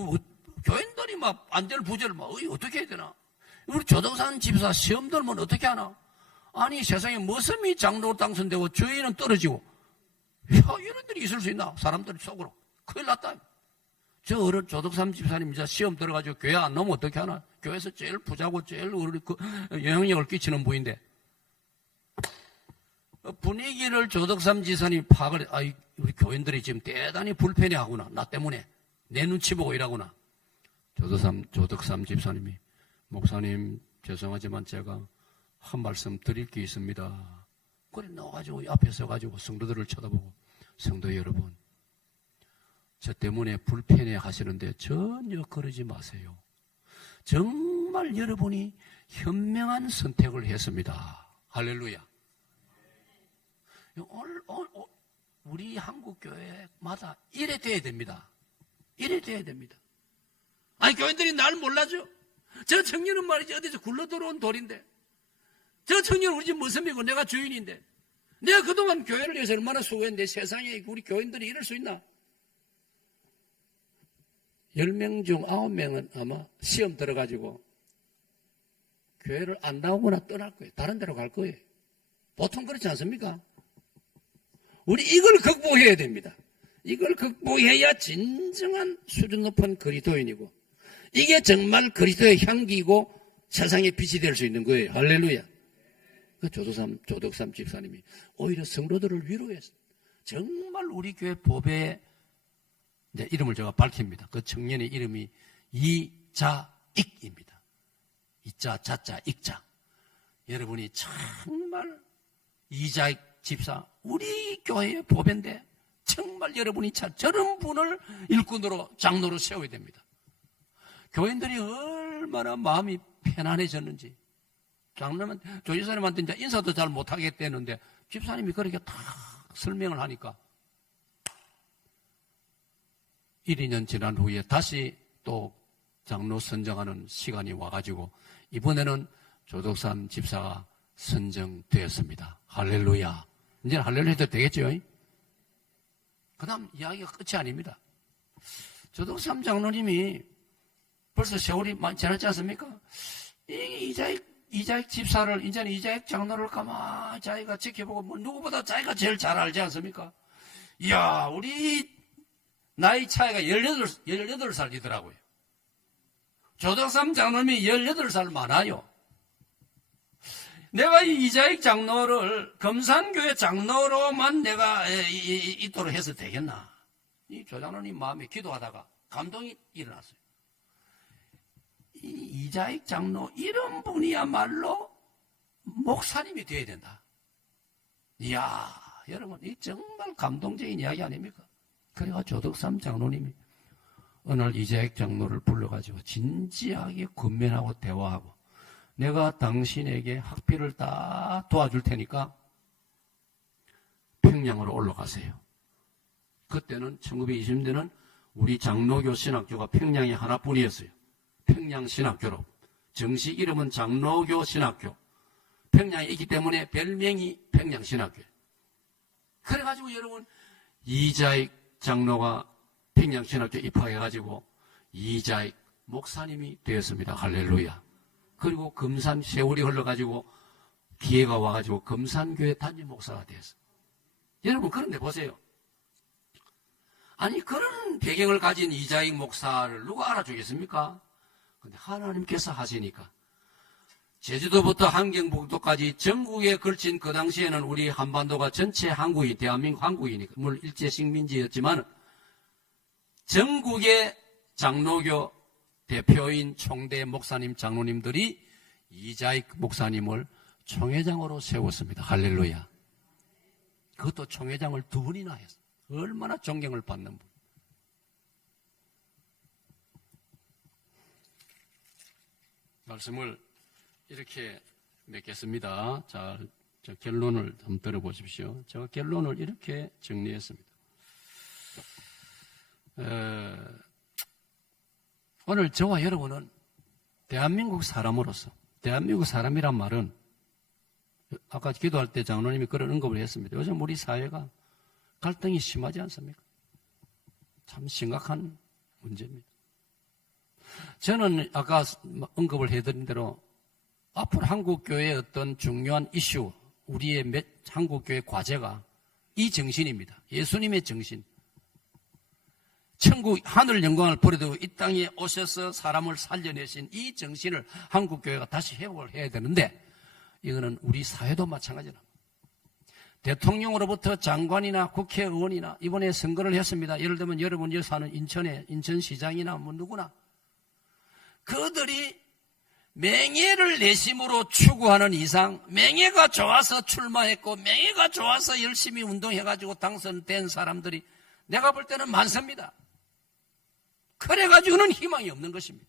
교인들이 안절부절 어떻게 해야 되나? 우리 조덕삼 집사 시험 들면 어떻게 하나? 아니 세상에 무엇이 장로로 당선되고 주인은 떨어지고 이런 일이 있을 수 있나? 사람들이 속으로 큰일 났다. 저 조덕삼 집사님 시험 들어가지고 교회 안 나오면 어떻게 하나? 교회에서 제일 부자고 제일 영향력을 끼치는 분인데 분위기를 조덕삼 집사님이 파악을 우리 교인들이 지금 대단히 불편해하구나. 나 때문에 내 눈치 보고 일하구나. 조덕삼 집사님이 목사님 죄송하지만 제가 한 말씀 드릴 게 있습니다. 그래 넣어가지고 앞에 서가지고 성도들을 쳐다보고 성도 여러분 저 때문에 불편해 하시는데 전혀 그러지 마세요. 정말 여러분이 현명한 선택을 했습니다. 할렐루야. 우리 한국교회마다 이래 돼야 됩니다. 이래 돼야 됩니다. 아니 교인들이 날 몰라줘. 저 청년은 말이지 어디서 굴러들어온 돌인데 저 청년은 우리 집 모습이고 내가 주인인데 내가 그동안 교회를 위해서 얼마나 수고했는데 세상에 우리 교인들이 이럴 수 있나? 10명 중 9명은 아마 시험 들어가지고 교회를 안 나오거나 떠날 거예요. 다른 데로 갈 거예요. 보통 그렇지 않습니까? 우리 이걸 극복해야 됩니다. 이걸 극복해야 진정한 수준 높은 그리스도인이고 이게 정말 그리스도의 향기이고 세상의 빛이 될 수 있는 거예요. 할렐루야. 그 조덕삼 집사님이 오히려 성도들을 위로해서 정말 우리 교회 보배의 이름을 제가 밝힙니다. 그 청년의 이름이 이자익입니다. 이자, 자자, 익자. 여러분이 정말 이자익 집사, 우리 교회의 보배인데 정말 여러분이 저런 분을 일꾼으로 장로로 세워야 됩니다. 교인들이 얼마나 마음이 편안해졌는지. 장로는 조지사님한테 이제 인사도 잘 못하겠다는데 집사님이 그렇게 다 설명을 하니까 1, 2년 지난 후에 다시 또 장로 선정하는 시간이 와가지고 이번에는 조덕삼 집사가 선정되었습니다. 할렐루야. 이제는 할렐루야 해도 되겠죠? 그 다음 이야기가 끝이 아닙니다. 조덕삼 장로님이 벌써 세월이 많이 지났지 않습니까? 이자익 집사를, 이제는 이자익 장로를 가만히 자기가 지켜보고, 누구보다 자기가 제일 잘 알지 않습니까? 이야, 우리 나이 차이가 18살이더라고요. 조덕삼 장로님이 18살 많아요. 내가 이 이자익 장로를 금산교회 장로로만 내가 있도록 해서 되겠나? 이 조장로님 마음에 기도하다가 감동이 일어났어요. 이 이자익 장로 이런 분이야말로 목사님이 되어야 된다. 이야, 여러분 이 정말 감동적인 이야기 아닙니까? 그래가지고 조덕삼 장로님이 어느 날 이재익 장로를 불러가지고 진지하게 권면하고 대화하고 내가 당신에게 학비를 다 도와줄 테니까 평양으로 올라가세요. 그때는 1920년대는 우리 장로교 신학교가 평양에 하나뿐이었어요. 평양신학교로. 정식 이름은 장로교 신학교. 평양에 있기 때문에 별명이 평양신학교예요. 그래가지고 여러분 이자익 장로가 평양신학교에 입학해가지고 이자익 목사님이 되었습니다. 할렐루야. 그리고 금산 세월이 흘러가지고 기회가 와가지고 금산교회 담임 목사가 되었어요. 여러분 그런데 보세요. 아니 그런 배경을 가진 이자익 목사를 누가 알아주겠습니까? 근데 하나님께서 하시니까 제주도부터 함경북도까지 전국에 걸친 그 당시에는 우리 한반도가 전체 한국이 대한민국 한국이니까 물론 일제식민지였지만 전국의 장로교 대표인 총대 목사님 장로님들이 이자익 목사님을 총회장으로 세웠습니다. 할렐루야. 그것도 총회장을 2분이나 했어요. 얼마나 존경을 받는 분. 말씀을 이렇게 맺겠습니다. 자, 결론을 한번 들어보십시오. 제가 결론을 이렇게 정리했습니다. 오늘 저와 여러분은 대한민국 사람으로서, 대한민국 사람이란 말은 아까 기도할 때 장로님이 그런 언급을 했습니다. 요즘 우리 사회가 갈등이 심하지 않습니까? 참 심각한 문제입니다. 저는 아까 언급을 해드린 대로 앞으로 한국교회의 어떤 중요한 이슈, 우리의 한국교회 과제가 이 정신입니다. 예수님의 정신. 천국 하늘 영광을 버려두고 이 땅에 오셔서 사람을 살려내신 이 정신을 한국교회가 다시 회복을 해야 되는데 이거는 우리 사회도 마찬가지다. 대통령으로부터 장관이나 국회의원이나 이번에 선거를 했습니다. 예를 들면 여러분 여기 사는 인천에 인천시장이나 뭐 누구나 그들이 명예를 내심으로 추구하는 이상 명예가 좋아서 출마했고 명예가 좋아서 열심히 운동해가지고 당선된 사람들이 내가 볼 때는 많습니다. 그래가지고는 희망이 없는 것입니다.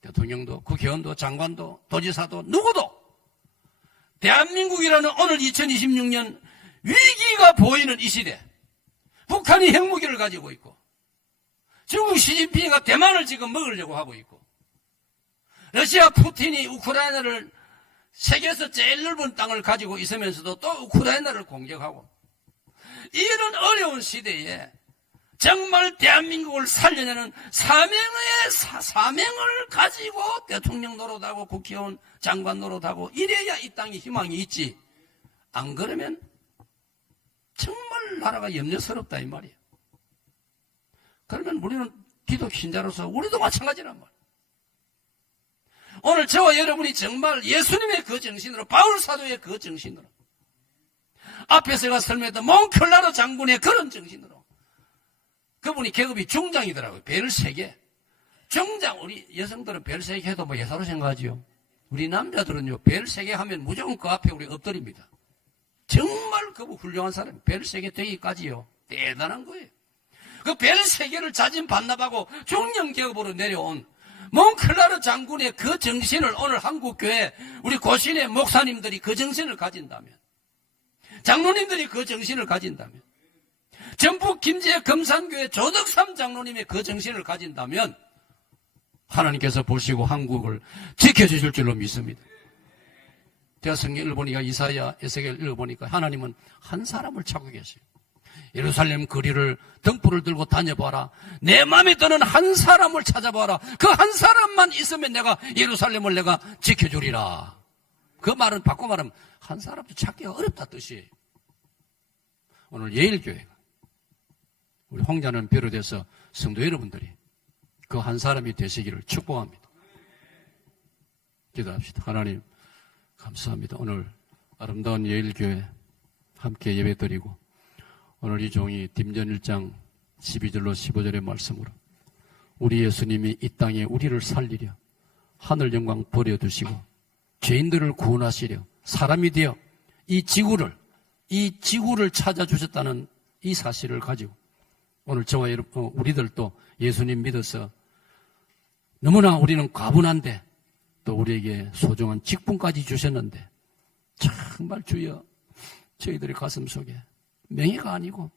대통령도 국회의원도 장관도 도지사도 누구도 대한민국이라는 오늘 2026년 위기가 보이는 이 시대 북한이 핵무기를 가지고 있고 중국 시진핑이가 대만을 지금 먹으려고 하고 있고 러시아 푸틴이 우크라이나를 세계에서 제일 넓은 땅을 가지고 있으면서도 또 우크라이나를 공격하고 이런 어려운 시대에 정말 대한민국을 살려내는 사명을 가지고 대통령 노릇하고 국회의원 장관 노릇하고 이래야 이 땅에 희망이 있지. 안 그러면 정말 나라가 염려스럽다 이 말이에요. 그러면 우리는 기독 신자로서 우리도 마찬가지란 말이에요. 오늘 저와 여러분이 정말 예수님의 그 정신으로 바울 사도의 그 정신으로 앞에서 제가 설명했던 몽클라르 장군의 그런 정신으로 그분이 계급이 중장이더라고요. 별 3개. 중장, 우리 여성들은 별 3개 해도 뭐 예사로 생각하지요. 우리 남자들은요, 별 3개 하면 무조건 그 앞에 우리 엎드립니다. 정말 그분 훌륭한 사람, 별 3개 되기까지요. 대단한 거예요. 그 별 3개를 자진 반납하고 중령계급으로 내려온 몽클라르 장군의 그 정신을 오늘 한국교회 우리 고신의 목사님들이 그 정신을 가진다면, 장로님들이 그 정신을 가진다면, 전북 김제 금산교회 조덕삼 장로님의 그 정신을 가진다면 하나님께서 보시고 한국을 지켜주실 줄로 믿습니다. 제가 성경을 보니까 이사야, 에스겔을 읽어보니까 하나님은 한 사람을 찾고 계세요. 예루살렘 거리를 등불을 들고 다녀봐라. 내 마음에 드는 한 사람을 찾아봐라. 그 한 사람만 있으면 내가 예루살렘을 내가 지켜주리라. 그 말은 바꿔 말하면 한 사람도 찾기가 어렵다 뜻이에요. 오늘 예일교회가 우리 홍자는 비롯해서 성도 여러분들이 그 한 사람이 되시기를 축복합니다. 기도합시다. 하나님 감사합니다. 오늘 아름다운 예일교회 함께 예배드리고 오늘 이 종이 딤전 1장 12절로 15절의 말씀으로 우리 예수님이 이 땅에 우리를 살리려 하늘 영광 버려두시고 죄인들을 구원하시려 사람이 되어 이 지구를 찾아주셨다는 이 사실을 가지고 오늘 저와 여러분, 우리들도 예수님 믿어서 너무나 우리는 과분한데 또 우리에게 소중한 직분까지 주셨는데 정말 주여 저희들의 가슴 속에 명예가 아니고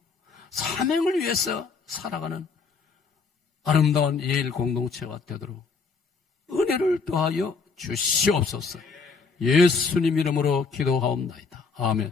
사명을 위해서 살아가는 아름다운 예일 공동체가 되도록 은혜를 더하여 주시옵소서. 예수님 이름으로 기도하옵나이다. 아멘.